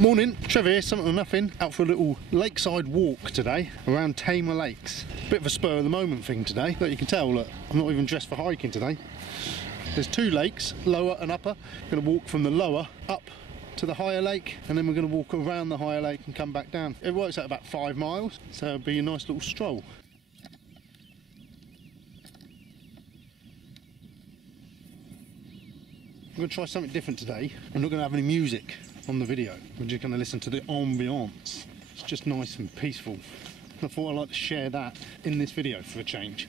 Morning, Trev here, something or nothing, out for a little lakeside walk today around Tamar Lakes. Bit of a spur of the moment thing today. Look, you can tell, look, I'm not even dressed for hiking today. There's two lakes, lower and upper. I'm going to walk from the lower up to the higher lake, and then we're going to walk around the higher lake and come back down. It works out about 5 miles, so it'll be a nice little stroll. I'm going to try something different today. I'm not going to have any music on the video. We're just going to listen to the ambiance. It's just nice and peaceful. I thought I'd like to share that in this video for a change.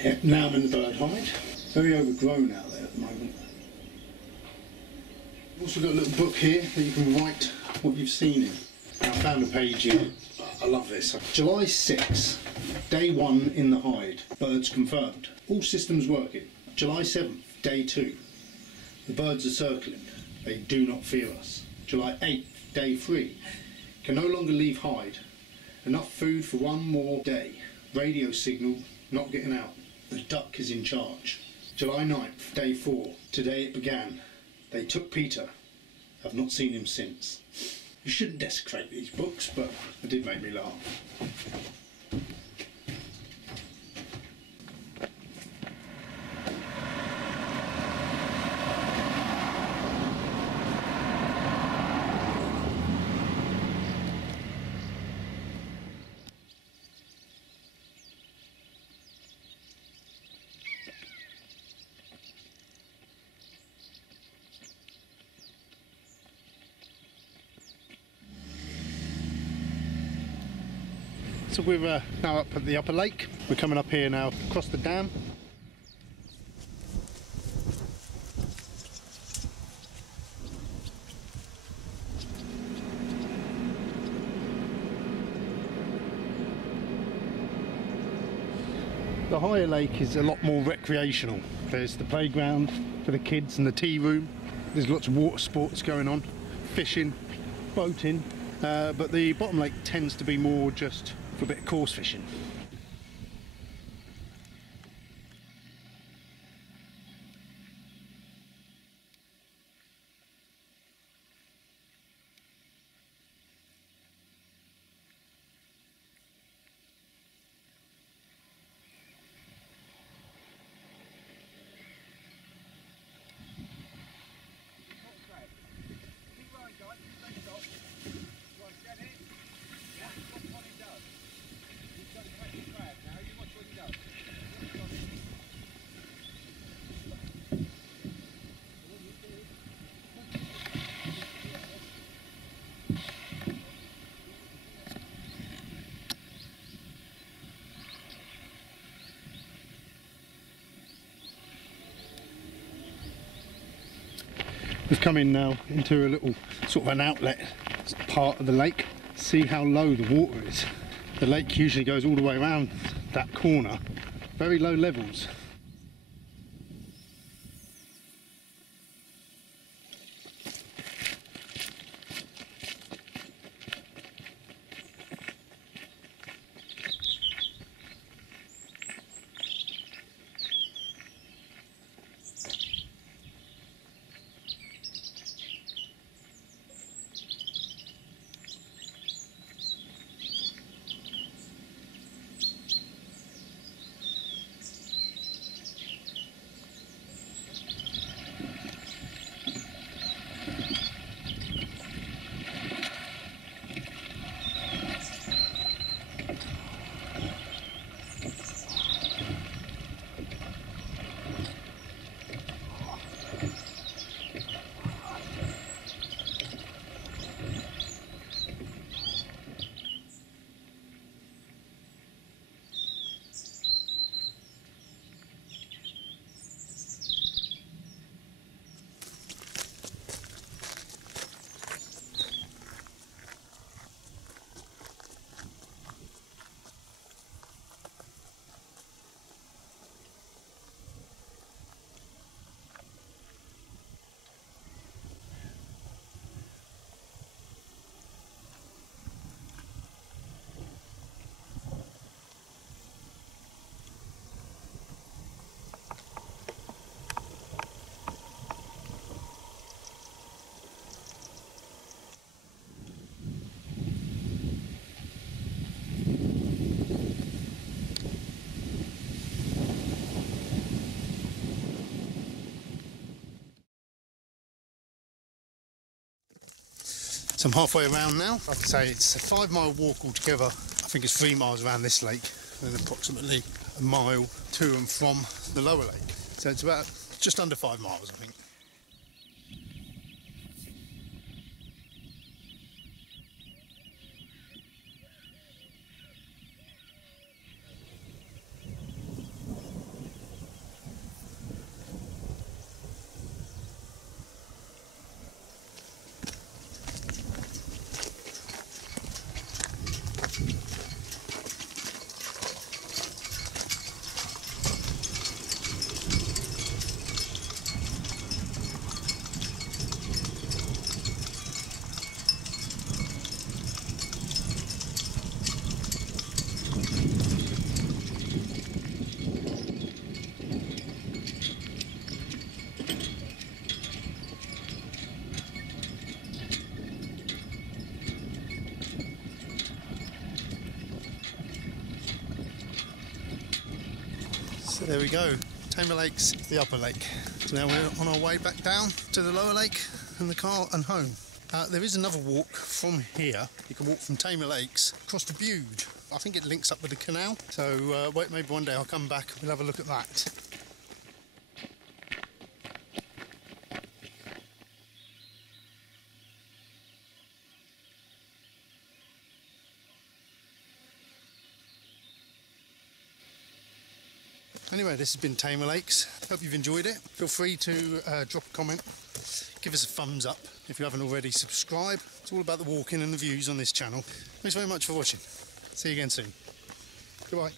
Yeah, now I'm in the bird hide. Very overgrown out there at the moment. I've also got a little book here that you can write what you've seen in. I found a page here. I love this. July 6, day 1 in the hide. Birds confirmed. All systems working. July 7th, day 2. The birds are circling. They do not fear us. July 8th, day 3. Can no longer leave hide. Enough food for one more day. Radio signal not getting out. The duck is in charge. July 9th, day 4. Today it began. They took Peter. I've not seen him since. You shouldn't desecrate these books, but it did make me laugh. So we're now up at the upper lake. We're coming up here now across the dam. The higher lake is a lot more recreational. There's the playground for the kids and the tea room. There's lots of water sports going on, fishing, boating, but the bottom lake tends to be more just for a bit of coarse fishing. We've come in now into a little sort of an outlet part of the lake. See how low the water is. The lake usually goes all the way around that corner. Very low levels. So I'm halfway around now. Like I say, it's a 5-mile walk altogether. I think it's 3 miles around this lake and approximately a mile to and from the lower lake. So it's about just under 5 miles, I think. So there we go, Tamar Lakes, the upper lake. So now we're on our way back down to the lower lake and the car and home. There is another walk from here. You can walk from Tamar Lakes across to Bude. I think it links up with the canal. So wait, maybe one day I'll come back and we'll have a look at that. Anyway, this has been Tamar Lakes. Hope you've enjoyed it. Feel free to drop a comment, give us a thumbs up if you haven't already. Subscribe. It's all about the walking and the views on this channel. Thanks very much for watching. See you again soon. Goodbye.